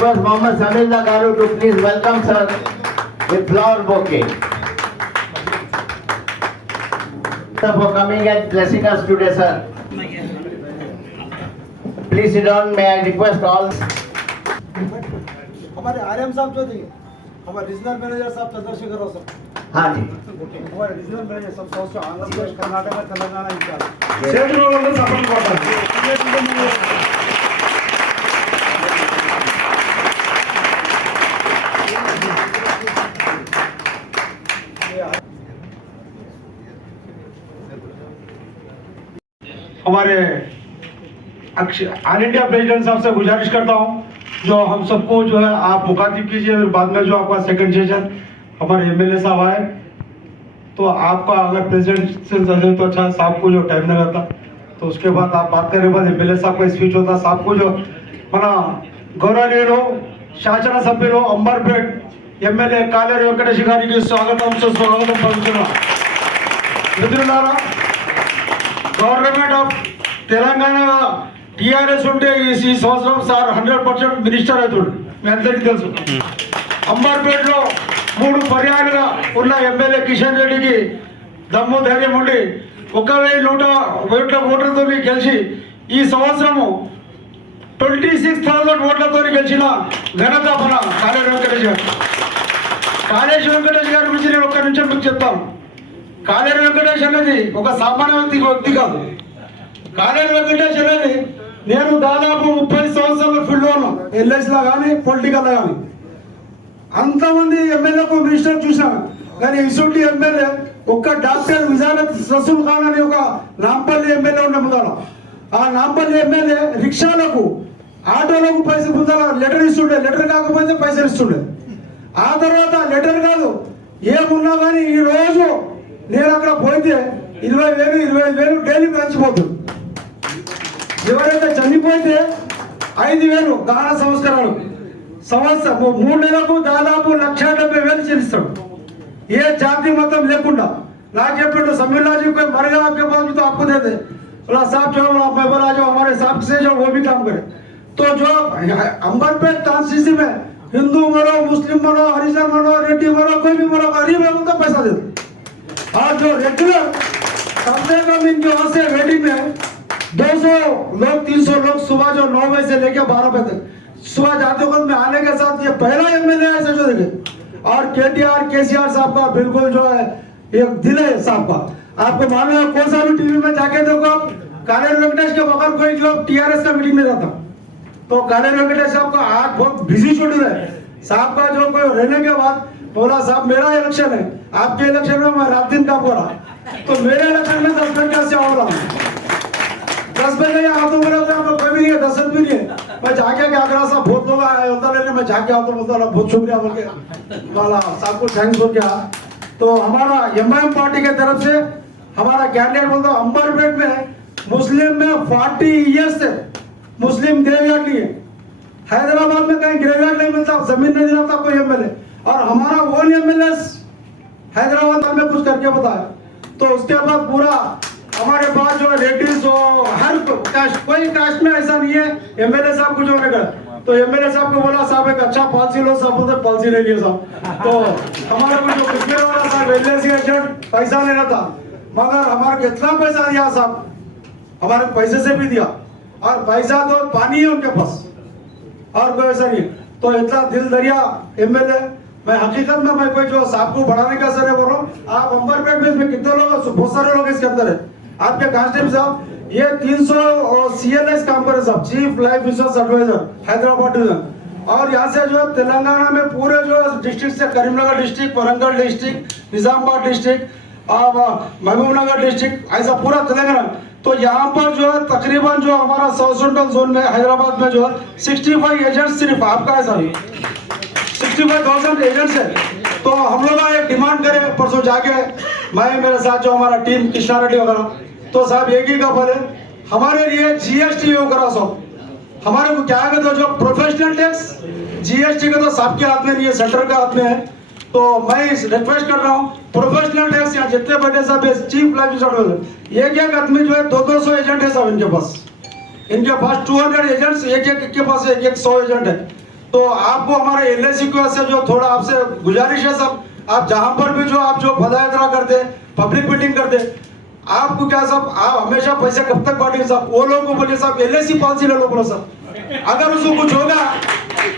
request Mohammed Samillah Garu to please welcome sir with flower bouquet. Sir, for coming and blessing us today, sir. Please sit down. May I request all. हमारे आर्यम साहब जो थे हमारे regional manager साहब चंद्रशेखर राव साहब हाँ जी हमारे regional manager साहब सोचो आंध्र प्रदेश कर्नाटक तेलंगाना इंडिया सेंट्रल सफल हुआ था हमारे ऑल इंडिया प्रेसिडेंट साहब से गुजारिश करता हूं जो हम सबको जो है आप मुखातिब कीजिए फिर बाद में जो आपका सेकंड सेशन हमारे एमएलए साहब आए तो आपका अगर प्रेसिडेंट से सजे तो अच्छा साहब को जो टाइम न रहता तो उसके बाद आप बात करने के बाद एमएलए साहब का स्पीच होता साहब को जो मना గౌరవనీయులు శాసనసభ్యులు అంబర్పేట్ ఎమ్మెల్యే కాలేరు వెంకటేష్ గారికి స్వాగతం సుస్వాగతం పలుకుతున్నాం మిత్రులారా గవర్నమెంట్ ఆఫ్ తెలంగాణ టీఆర్ఎస్ ఉంటే ఈ సంవత్సరం సార్ హండ్రెడ్ పర్సెంట్ మినిస్టర్ అవుతాడు. మీ అందరికీ తెలుసు. అంబర్పేటలో మూడు పర్యాలుగా ఉన్న ఎమ్మెల్యే కిషన్ రెడ్డికి దమ్ము ధైర్యం ఉండి ఒక వెయ్యి నూట ఓట్ల ఓట్లతో గెలిచి ఈ సంవత్సరము ట్వంటీ సిక్స్ థౌసండ్ ఓట్లతో గెలిచిన ఘనత మన కాళేరు వెంకటేష్ గారు. కాళేశ్వర వెంకటేష్ గారి గురించి నేను ఒక్క నిమిషం మీకు చెప్తాను. కాలేరు వెంకటేష్ అనేది ఒక సామాన్య వ్యక్తి వ్యక్తి కాదు. కాలేరు వెంకటేష్ అనేది నేను దాదాపు ముప్పై సంవత్సరాల ఫీల్డ్లో ఉన్నాను. ఎల్ఐసిలో కానీ పొలిటికల్లో కానీ అంతమంది ఎమ్మెల్యేకు మినిస్టర్ చూసాను కానీ ఇసుంటి ఎమ్మెల్యే ఒక్క డాక్టర్ విజానత్ రసూల్ ఖాన్ అని ఒక నాంపల్లి ఎమ్మెల్యే ఉండే ముందర. ఆ నాంపల్లి ఎమ్మెల్యే రిక్షాలకు ఆటోలకు పైసలు ముందర లెటర్ ఇస్తుండే. లెటర్ కాకపోతే పైసలు ఇస్తుండే. ఆ తర్వాత లెటర్ కాదు ఏమున్నా కానీ ఈ రోజు నేను అక్కడ పోతే ఇరవై వేలు ఇరవై ఐదు వేలు డైలీ పెంచిపోతుంది ఎవరైతే చనిపోతే ఐదు వేలు దాన సంస్కారాలు సంవత్సరం మూడు నెలలకు దాదాపు లక్ష డెబ్బై వేలు చెల్లిస్తాడు ఏ జాతి మతం లేకుండా నాకు చెప్పాడు समीला जी कोई मर गया आपके पास भी तो आपको दे दे बोला साहब जो मेबर आ जाओ हमारे साहब से जो वो भी काम करे तो जो अंबरपेट ट्रांससी में हिंदू मरो मुस्लिम मरो हरिजन मरो रेड्डी मरो कोई भी मरो गरीब है उनको पैसा दे दो और जो रेगुलर कम से कम इनके वहाँ से रेडी में 200 लोग 300 लोग सुबह जो नौ बजे से लेके 12 बजे तक। सुबह जाते वक्त में आने के साथ ये पहला एमएलए है जो देखे और केटीआर केसीआर साहब का बिल्कुल जो है एक दिल है साहब का। आपको मालूम है कौन सा भी टीवी में जाके देखो आप, काले वेंकटेश के बगैर कोई जो टीआरएस का मीटिंग में रहता। तो काले वेंकटेश साहब का आज बहुत बिज़ी शेड्यूल है। साहब का जो कोई रहने के बाद बोला साहब मेरा इलेक्शन है। आपके इलेक्शन में मैं रात दिन काम रहा तो मेरे इलेक्शन में दस मिनट कैसे हो रहा हूँ। दस बजे नहीं आता हूँ मेरा तो कोई भी नहीं है दस मिनट भी नहीं है। मैं जाके क्या करा साहब बहुत लोग आए होता लेने मैं जाके आता बोलता रहा, बहुत शुक्रिया बोल के। वाला साहब को थैंक्स बोल के आया तो हमारा एम पार्टी के तरफ़ से हमारा कैंडिडेट बोलता अंबरपेट में मुस्लिम में फोर्टी ईयर्स से मुस्लिम ग्रेवयार्ड नहीं है। हैदराबाद में कहीं ग्रेवयार्ड नहीं मिलता ज़मीन नहीं दिलाता कोई एमएलए और हमारा ओन एमएलए हैदराबाद में कुछ करके बताया तो उसके बाद पूरा हमारे पास जो रेड्डीज हो हर कास्ट कोई कास्ट में ऐसा नहीं है एमएलए साहब कुछ होने का तो एमएलए साहब को बोला, साहब, एक अच्छा पॉलिसी लो, साहब बोलते पॉलिसी ले लिया साहब। तो हमारे को जो पिछले वाला साहब एल एजेंट पैसा लेना था। मगर हमारे को इतना पैसा दिया, साहब। हमारे पैसे से भी दिया। और पैसा तो पानी है उनके पास। और कोई ऐसा नहीं तो इतना दिल दरिया एमएलए मैं हकीकत में मैं कोई जो साहब को बढ़ाने का सर है बोल रहा हूँ। आप अंबरपेट में इसमें कितने लोग बहुत सारे लोग इसके अंदर। है आपके कांस्टेबल साहब, ये 300 सीएलएस काम करे साहब chief life insurance advisor Hyderabad division और यहाँ से जो तेलंगाना में पूरे जो डिस्ट्रिक्ट से Karimnagar district Warangal district Nizamabad district और महबूबनगर डिस्ट्रिक्ट ऐसा पूरा तेलंगाना। तो यहाँ पर जो है तकरीबन जो हमारा साउथ सेंट्रल जोन में हैदराबाद में जो है 65 एजेंट सिर्फ़ आपका है, sir. Sixty five thousand agents है? तो हम लोग एक डिमांड करें, परसों जाके मैं, मेरे साथ जो हमारा टीम कृष्णा रेड्डी वगैरह तो साहब एक ही का बोले, हमारे लिए जीएसटी वो करा सो हमारे को क्या है तो जो प्रोफेशनल टैक्स जीएसटी का तो सबके हाथ में नहीं है सेंटर के हाथ में है। तो मैं रिक्वेस्ट कर रहा हूँ प्रोफेशनल टैक्स यहाँ जितने बड़े सब चीफ लाइफ इंश्योरेंस एक एक आदमी जो है दो दो सौ एजेंट है सब इनके पास। इनके पास 200 एजेंट्स एक एक के पास एक एक सौ एजेंट है। तो आपको हमारे एल वजह से जो थोड़ा आपसे गुजारिश है सब, आप जहाँ पर भी जो आप जो पदयात्रा करते पब्लिक मीटिंग करते, आपको क्या सब, आप हमेशा पैसे कब तक बांटेंगे साहब वो लोगों को बोलिए साहब एल पॉलिसी ले लो बोलो साहब अगर उसको कुछ होगा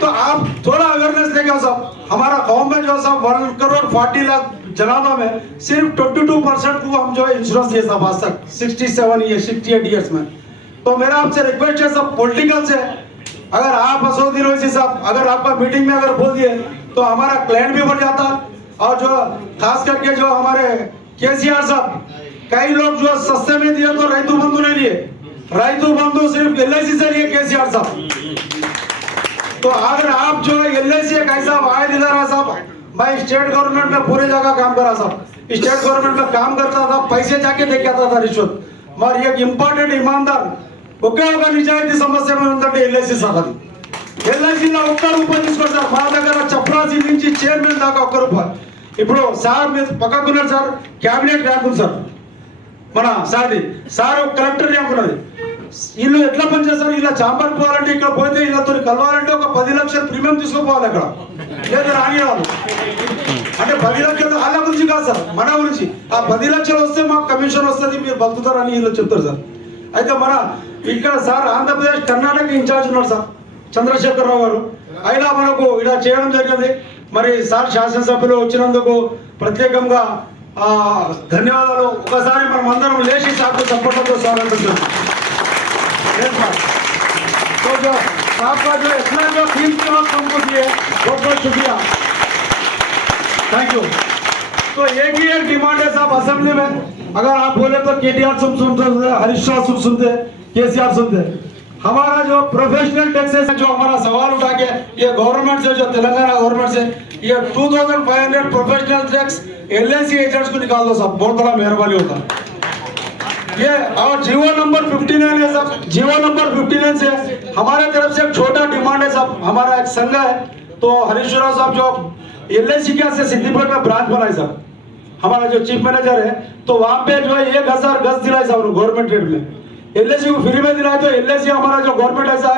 तो आप थोड़ा अवेयरनेस आओ साहब हमारा गाँव में जो साहब वन करोड़ फोर्टी लाख जनानों में सिर्फ़ ट्वेंटी टू परसेंट को हम जो इंश्योरेंस दिए साहब आज तक। Sixty seven year sixty eight years में। तो मेरा आपसे रिक्वेस्ट है सब पॉलिटिकल से। अगर आप असोदी रोशी साहब अगर आपका मीटिंग में अगर बोल दिए तो हमारा क्लैंड भी बढ़ जाता। और जो, खास करके जो हमारे केसीआर साहब, कई लोग जो सस्ते में दिए तो रायतू बंधु ने लिए। रायतू बंधु सिर्फ़ एल से लिए केसीआर साहब। तो अगर आप जो एल आई सी एक ऐसा वायद इधारा साहब, मैं स्टेट गवर्नमेंट में पूरे जगह काम करा साहब स्टेट गवर्नमेंट में काम करता था, पैसे जाके दे आता था रिश्वत। मगर एक इम्पोर्टेंट ईमानदार ఒకే ఒక నిజాయితీ సమస్య ఉందంటే ఎల్ఐసి సార్ అది ఎల్ఐసిలో ఒక్క రూపాయి తీసుకోండి సార్ మా దగ్గర చప్రాసి నుంచి చైర్మన్ దాకా ఒక్క రూపాయి. ఇప్పుడు సార్ మీరు పక్కకున్నారు సార్. క్యాబినెట్ ర్యాంక్ ఉంది సార్. మన సార్ది. సార్ కలెక్టర్ ర్యాంక్ ఉన్నది. వీళ్ళు ఎట్లా పనిచేస్తారు? ఇలా చాంబర్ పోవాలంటే ఇక్కడ పోతే వీళ్ళతో కలవాలంటే ఒక పది లక్షలు ప్రీమియం తీసుకుపోవాలి అక్కడ. లేదు రాని అంటే పది లక్షలు వాళ్ళ గురించి కాదు సార్. మన గురించి. ఆ పది లక్షలు వస్తే మాకు కమిషన్ వస్తుంది. మీరు బతుకుతారని వీళ్ళు చెప్తారు సార్. అయితే మన ఇక్కడ సార్ ఆంధ్రప్రదేశ్ కర్ణాటక ఇన్ఛార్జ్ ఉన్నారు సార్ చంద్రశేఖరరావు గారు అయినా మనకు ఇలా చేయడం జరిగింది మరి సార్ శాసనసభ్యులు వచ్చినందుకు ప్రత్యేకంగా ఆ, ధన్యవాదాలు ఒకసారి మనం అందరం లేచి సార్కు చప్పట్లతో స్వాగతం చేస్తాం Yes, sir. तो जो आपका जो इतना जो कीमती वक्त हमको दिए बहुत बहुत शुक्रिया थैंक यू तो एक ही एक डिमांड है साहब असेंबली में अगर आप बोले तो के टी आर सुन सुनते हरीश राव सुन सुनते के सी आर सुनते हमारा जो प्रोफेशनल टैक्सेस जो हमारा सवाल उठा के, ये गवर्नमेंट से, जो तेलंगाना गवर्नमेंट से, ये 2500 प्रोफेशनल टैक्स एल एजेंट्स को निकाल दो साहब बहुत बड़ा मेहरबानी होता ये और जीवो नंबर 59 है साहब जीवो नंबर 59 से हमारे तरफ़ से एक छोटा डिमांड है साहब हमारा एक संघ है। तो हरीश राव साहब जो एल आई से सिद्धिपुर में ब्रांच बनाए साहब हमारा जो चीफ मैनेजर है तो वहाँ पे जो है एक हज़ार गज दिलाए साहब गवर्नमेंट रेट में। एल को फ्री में दिलाए तो एल हमारा जो गवर्नमेंट ऐसा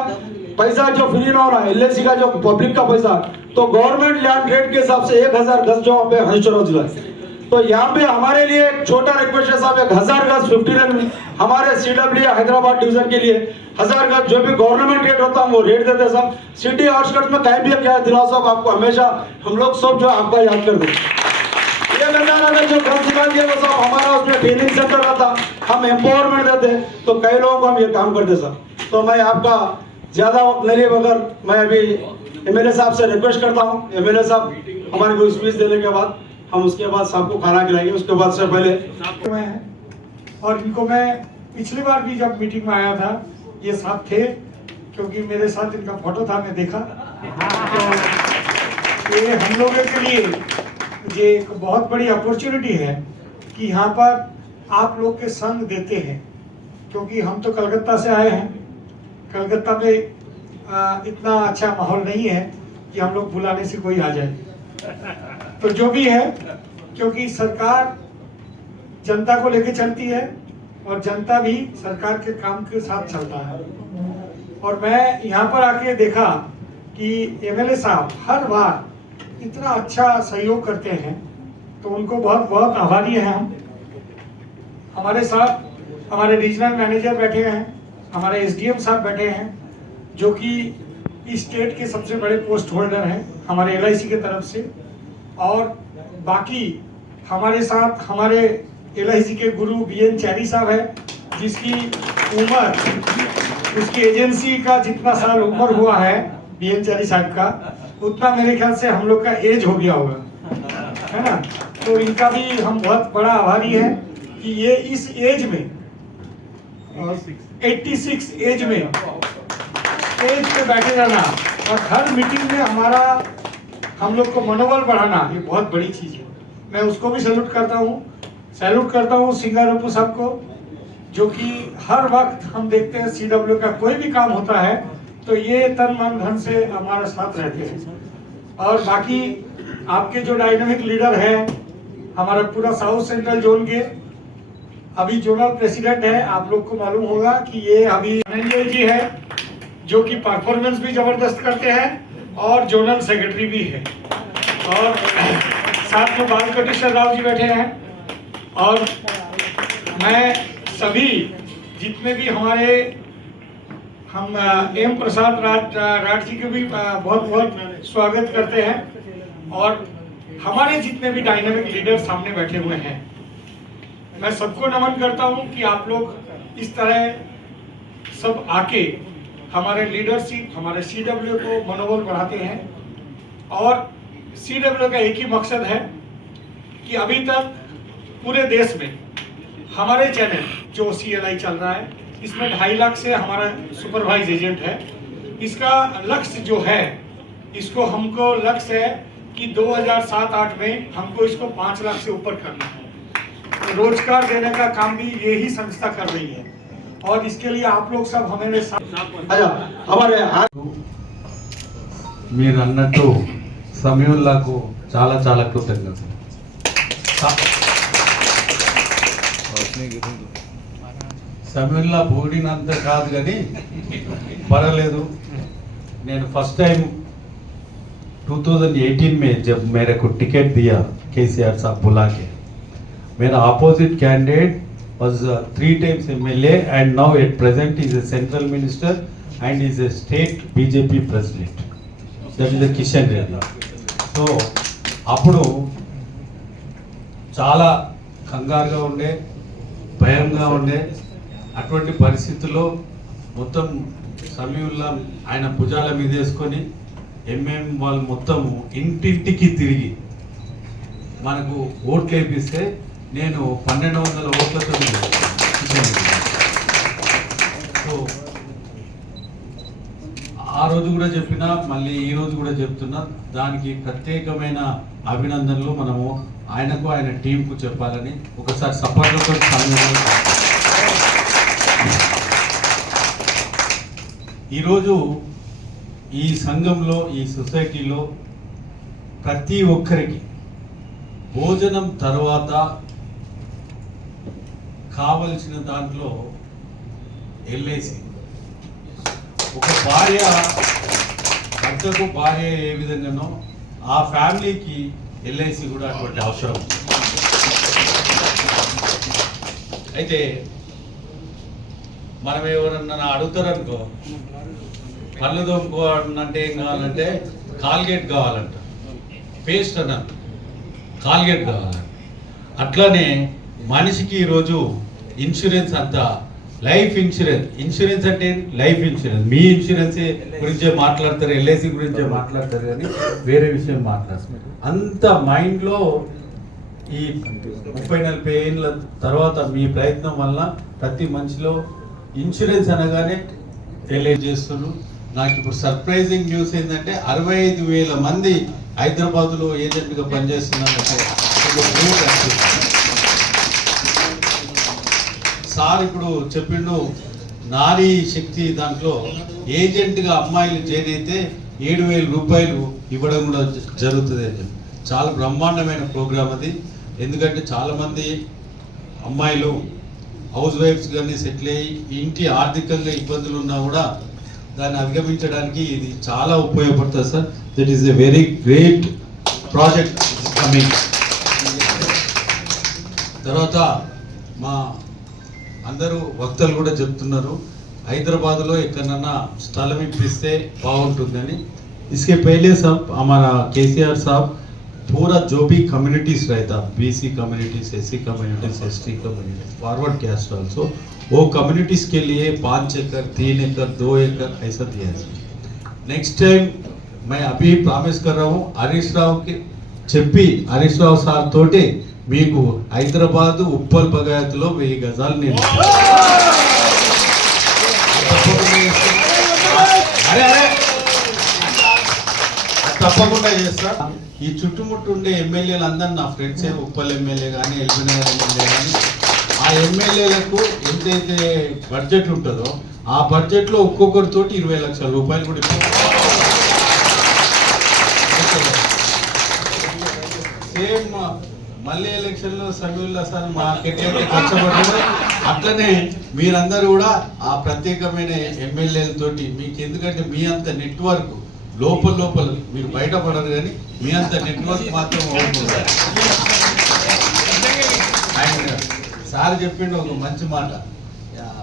पैसा जो फ्री ना होना एल का जो पब्लिक का पैसा तो गवर्नमेंट लैंड रेट के हिसाब से एक हज़ार गज जो पे हरीश राव दिलाए तो यहाँ पे हमारे लिए छोटा रिक्वेस्ट है साहब, एक हज़ार गज फिफ्टी रन हमारे सीडब्ल्यू हैदराबाद डिवीज़न के लिए हज़ार गज जो भी गवर्नमेंट रेट होता है वो रेट देते हैं साहब। सिटी आउटस्कर्ट में कहीं भी क्या दिलाओ साहब, आपको हमेशा हम लोग सब जो आपका याद कर दो ये जो घर दिखा दिया वो सब हमारा उसमें ट्रेनिंग सेंटर रहता हम एम्पावरमेंट देते तो कई लोगों को हम ये काम करते सर। तो मैं आपका ज़्यादा वक्त नहीं बगैर मैं अभी एमएलए साहब से रिक्वेस्ट करता हूँ। एमएलए साहब हमारे को स्पीच देने के बाद, हम उसके बाद सबको खाना खिलाएँगे। उसके बाद से पहले में और इनको मैं पिछली बार भी जब मीटिंग में आया था, ये साथ थे, क्योंकि मेरे साथ इनका फ़ोटो था, मैं देखा। तो ये हम लोगों के लिए ये एक बहुत बड़ी अपॉर्चुनिटी है कि यहाँ पर आप लोग के संग देते हैं, क्योंकि हम तो कलकत्ता से आए हैं। कलकत्ता में इतना अच्छा माहौल नहीं है कि हम लोग बुलाने से कोई आ जाए। तो जो भी है, क्योंकि सरकार जनता को लेके चलती है, और जनता भी सरकार के काम के साथ चलता है। और मैं यहाँ पर आके देखा कि एमएलए साहब हर बार इतना अच्छा सहयोग करते हैं तो उनको बहुत बहुत आभारी हैं हम। हमारे साथ हमारे रीजनल मैनेजर बैठे हैं, हमारे एसडीएम साहब बैठे हैं, जो कि स्टेट के सबसे बड़े पोस्ट होल्डर हैं, हमारे एल की तरफ़ से। और बाकी हमारे साथ हमारे एलआईसी के गुरु बी एन चैरी साहब है, जिसकी उम्र उसकी एजेंसी का जितना साल उम्र हुआ है बी एन चैरी साहब का, उतना मेरे ख्याल से हम लोग का एज हो गया होगा। है ना? तो इनका भी हम बहुत बड़ा आभारी है। कि ये इस एज में 86 एज में स्टेज पे बैठे रहना और हर मीटिंग में हमारा, हम लोग को मनोबल बढ़ाना, ये बहुत बड़ी चीज़ है। मैं उसको भी सैल्यूट करता हूँ। सैल्यूट करता हूँ सिंगर रूपू साहब को, जो कि हर वक्त हम देखते हैं सी डब्ल्यू का कोई भी काम होता है तो ये तन मन धन से हमारे साथ रहते हैं। और बाकी आपके जो डायनामिक लीडर हैं, हमारा पूरा साउथ सेंट्रल जोन के अभी जोनल प्रेसिडेंट है, आप लोग को मालूम होगा कि ये अभी जी है, जो कि परफॉर्मेंस भी ज़बरदस्त करते हैं और जोनल सेक्रेटरी भी है। और साथ में बाल कोटेश्वर राव जी बैठे हैं। और मैं सभी, जितने भी हमारे, हम एम प्रसाद राज राज जी के भी बहुत बहुत स्वागत करते हैं। और हमारे जितने भी डायनामिक लीडर सामने बैठे हुए हैं मैं सबको नमन करता हूँ कि आप लोग इस तरह सब आके हमारे लीडरशिप हमारे सी डब्ल्यू को मनोबल बढ़ाते हैं। और सी डब्ल्यू का एक ही मकसद है कि अभी तक पूरे देश में हमारे चैनल जो सी एल आई चल रहा है, इसमें ढाई लाख से हमारा सुपरवाइज एजेंट है। इसका लक्ष्य जो है, इसको हमको लक्ष्य है कि 2007-8 में हमको इसको पाँच लाख से ऊपर करना है। रोजगार देने का काम भी यही संस्था कर रही है और इसके लिए आप लोग सब हमारे साथ अच्छा हमारे आ- మీరు అన్నట్టు సమయంలకు చాలా చాలా కృతజ్ఞతలు సమయంలో పోడినంత కాదు కానీ పర్వాలేదు నేను ఫస్ట్ टाइम 2018 में जब मेरे को टिकट दिया केसीआर साहब बुला के when opposite candidate was uh, three times MLA and now at present is a central minister and is a state BJP president. That is the Kishan Reddy. So అప్పుడు చాలా కంగారుగా ఉండే భయంగా ఉండే అటువంటి పరిస్థితుల్లో మొత్తం సమీవుల్లా ఆయన భుజాల మీద వేసుకొని ఎంఎం వాళ్ళు మొత్తం ఇంటింటికి తిరిగి మనకు ఓట్లు వేపిస్తే నేను పన్నెండు వందల ఓట్లతో సో ఆ రోజు కూడా చెప్పినా మళ్ళీ ఈ రోజు కూడా చెప్తున్నా దానికి ప్రత్యేకమైన అభినందనలు మనము ఆయనకు ఆయన టీంకు చెప్పాలని. ఒకసారి సపోర్ట్లతో ఈరోజు ఈ సంఘంలో ఈ సొసైటీలో ప్రతి ఒక్కరికి భోజనం తర్వాత కావలసిన దాంట్లో ఎల్ఐసి ఒక భార్య భర్తకు భార్య ఏ విధంగానో ఆ ఫ్యామిలీకి ఎల్ఐసి కూడా అటువంటి అవసరం అయితే మనం ఎవరన్నా అడుగుతారనుకో కళ్ళు తోముకోవాలంటే ఏం కావాలంటే కాల్గేట్ కావాలంట. పేస్ట్ అన్నారు కాల్గేట్ కావాలంట. అట్లానే మనిషికి ఈరోజు ఇన్సూరెన్స్ అంతా లైఫ్ ఇన్సూరెన్స్. ఇన్సూరెన్స్ అంటే లైఫ్ ఇన్సూరెన్స్. మీ ఇన్సూరెన్స్ గురించే మాట్లాడతారు ఎల్ఐసి గురించే మాట్లాడతారు కానీ వేరే విషయం మాట్లాడతారు. అంత మైండ్లో ఈ ముప్పై నలభై ఏళ్ళ తర్వాత మీ ప్రయత్నం వల్ల ప్రతి మనిషిలో ఇన్సూరెన్స్ అనగానే తెలియజేస్తున్నారు నాకు ఇప్పుడు సర్ప్రైజింగ్ న్యూస్ ఏంటంటే అరవై ఐదు వేల మంది హైదరాబాద్లో ఏజెంట్గా పనిచేస్తున్నారంటే ఇది ఒక great achievement. సార్ ఇప్పుడు చెప్పిండు నారీ శక్తి దాంట్లో ఏజెంట్గా అమ్మాయిలు చేరైతే ఏడు వేల రూపాయలు ఇవ్వడం కూడా జరుగుతుంది అని చెప్పి. చాలా బ్రహ్మాండమైన ప్రోగ్రామ్ అది. ఎందుకంటే చాలామంది అమ్మాయిలు హౌస్ వైఫ్స్ కానీ సెటిల్ అయ్యి ఇంటి ఆర్థికంగా ఇబ్బందులు ఉన్నా కూడా దాన్ని అధిగమించడానికి ఇది చాలా ఉపయోగపడుతుంది sir. That is a very great project coming తర్వాత మా అందరూ వక్తలు కూడా చెప్తున్నారు హైదరాబాద్లో ఎక్కడన్నా స్థలం ఇప్పిస్తే బాగుంటుందని इसके पहले सब हमारा केसीआर साहब पूरा जो भी कम्युनिटीज रहता BC communities SC communities ST communities forward caste also वो कम्युनिटीज के लिए पाँच एकड़ तीन एकड़ दो एकड़ ऐसा दिया है नेक्स्ट टाइम मैं अभी ప్రామిస్ कर रहा हूँ హరీష్ రావు కి చెప్పి హరీష్ రావు సార్ తోటి మీకు హైదరాబాద్ ఉప్పల్ బగాయత్లో వెయ్యి గజాలు నేను తప్పకుండా చేస్తా. ఈ చుట్టుముట్టు ఉండే ఎమ్మెల్యేలు అందరు నా ఫ్రెండ్సే ఉప్పల్ ఎమ్మెల్యే కానీ ఎల్బీనగర్ ఎమ్మెల్యే కానీ ఆ ఎమ్మెల్యేలకు ఎంతైతే బడ్జెట్ ఉంటుందో ఆ బడ్జెట్లో ఒక్కొక్కరితోటి ఇరవై లక్షల రూపాయలు కూడా సేమ్ మళ్ళీ ఎలక్షన్లో సమయంలో సార్ మాకెట్లయితే కష్టపడ్డారో. అట్లనే మీరందరూ కూడా ఆ ప్రత్యేకమైన ఎమ్మెల్యేలతోటి మీకు ఎందుకంటే మీ అంత నెట్వర్క్ లోపల లోపల మీరు బయటపడరు కానీ మీ అంత నెట్వర్క్ మాత్రం అవుతుంది సార్ చెప్పిండు ఒక మంచి మాట.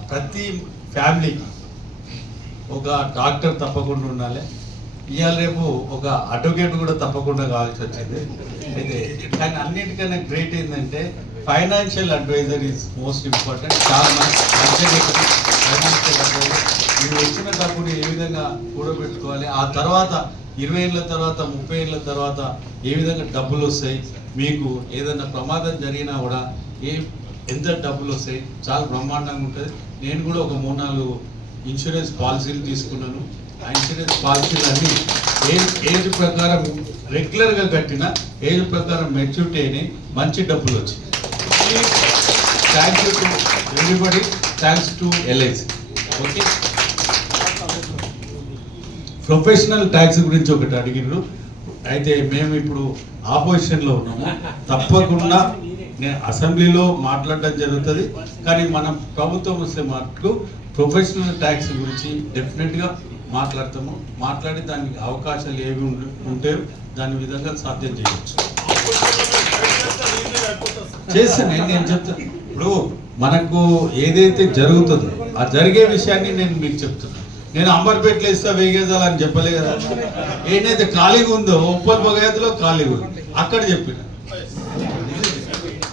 ప్రతి ఫ్యామిలీకి ఒక డాక్టర్ తప్పకుండా ఉండాలి. ఇవాళ రేపు ఒక అడ్వకేట్ కూడా తప్పకుండా కావాల్సి వచ్చింది. అయితే కానీ అన్నిటికన్నా గ్రేట్ ఏంటంటే financial advisor is most important చాలా మంది ఫైనాన్షియల్ అడ్వైజర్ మీరు వచ్చిన డబ్బులు ఏ విధంగా కూడబెట్టుకోవాలి? ఆ తర్వాత ఇరవై ఏళ్ళ తర్వాత ముప్పై ఏళ్ళ తర్వాత ఏ విధంగా డబ్బులు వస్తాయి? మీకు ఏదైనా ప్రమాదం జరిగినా కూడా ఏ ఎంత డబ్బులు వస్తాయి? చాలా బ్రహ్మాండంగా ఉంటుంది. నేను కూడా ఒక మూడు నాలుగు ఇన్సూరెన్స్ పాలసీలు తీసుకున్నాను. ఇన్సూరెన్స్ పాలసీలు ఏజ్ ఏజ్ ప్రకారం రెగ్యులర్గా కట్టిన ఏజ్ ప్రకారం మెచ్యూరిటీ అయినాయి మంచి డబ్బులు వచ్చాయి thank you to everybody thanks to LIC okay professional tax గురించి ఒకటి అడిగిర్రు. అయితే మేము ఇప్పుడు ఆపోజిషన్లో ఉన్నాము. తప్పకుండా నేను అసెంబ్లీలో మాట్లాడడం జరుగుతుంది. కానీ మనం ప్రభుత్వం వస్తే మటుకు ప్రొఫెషనల్ ట్యాక్స్ గురించి డెఫినెట్గా మాట్లాడతాము. మాట్లాడి దానికి అవకాశాలు ఏవి ఉంటే దాని విధంగా సాధ్యం చేయవచ్చు చేస్తాను నేను చెప్తాను ఇప్పుడు మనకు ఏదైతే జరుగుతుందో ఆ జరిగే విషయాన్ని నేను మీకు చెప్తున్నాను నేను అంబర్పేటలో ఇస్తా వేగేదాలు అని చెప్పలే కదా. ఏదైతే ఖాళీగా ఉందో ఉప్పల్ బగాయతలో ఖాళీగా ఉంది. అక్కడ చెప్పిన.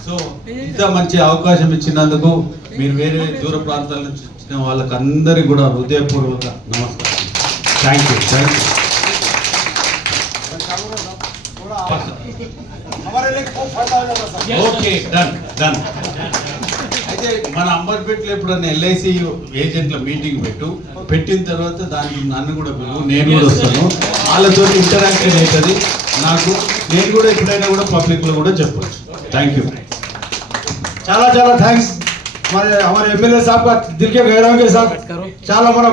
సో ఇంత మంచి అవకాశం ఇచ్చినందుకు మీరు వేరే దూర ప్రాంతాల నుంచి వచ్చిన వాళ్ళకి అందరికీ కూడా హృదయపూర్వక నమస్కారం. Thank you thank you okay done done అయితే మన అంబర్పేటలో ఎప్పుడన్నా ఎల్ఐసి ఏజెంట్ల మీటింగ్ పెట్టు పెట్టిన తర్వాత దానికి నన్ను కూడా పిలువు నేను కూడా వస్తాను. వాళ్ళతో ఇంటరాక్షన్ అవుతుంది. నాకు నేను కూడా ఎప్పుడైనా కూడా పబ్లిక్లో కూడా చెప్పచ్చు. థ్యాంక్ యూ చాలా చాలా థ్యాంక్స్ మరి ఎమ్మెల్యే సాబ్ దిల్కే గైరామ్ సాబ్. చాలా మన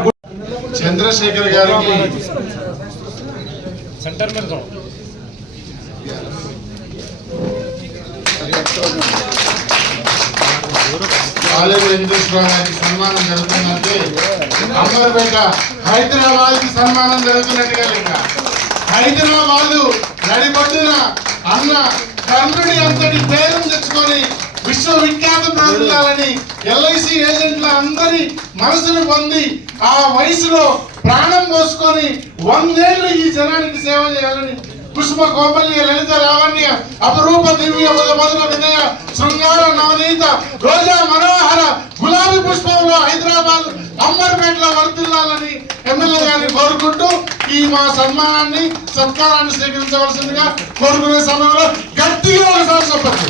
చంద్రశేఖర్ గారికి కాలేజీ వెంకటేశ్వర గారికి సన్మానం జరుగుతుందంటే అంబర్పేట హైదరాబాద్కి సన్మానం జరుగుతున్నట్టుగా లెక్క. హైదరాబాద్ నడిబొడ్డున అన్న కర్ణుడి అంతటి పేరును తెచ్చుకొని విశ్వవిఖ్యాతం పొందాలని ఎల్ఐసి ఏజెంట్ల అందరి మనసును పొంది ఆ వయసులో ప్రాణం పోసుకొని వందేళ్ళు ఈ జనానికి సేవ చేయాలని పుష్ప కోమల్య లలిత లావణ్య అపరూప దివ్య మధుర వినయ శృంగార నవనీత రోజా మనోహర గులాబీ పుష్పంలో హైదరాబాద్ అంబర్పేటలో వర్తిల్లాలని ఎమ్మెల్యే గారిని కోరుకుంటూ ఈ మా సన్మానాన్ని సత్కారాన్ని స్వీకరించవలసిందిగా కోరుకునే సమయంలో గట్టిగా ఒకసారి చెప్పచ్చు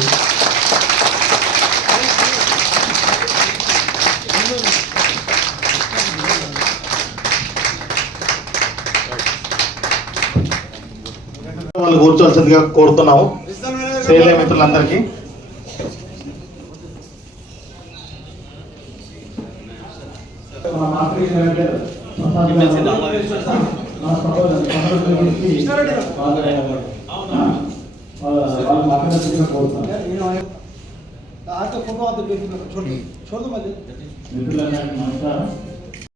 కూర్చోవలసిందిగా కోరుతున్నాము. సేలే మిత్రులందరికీ.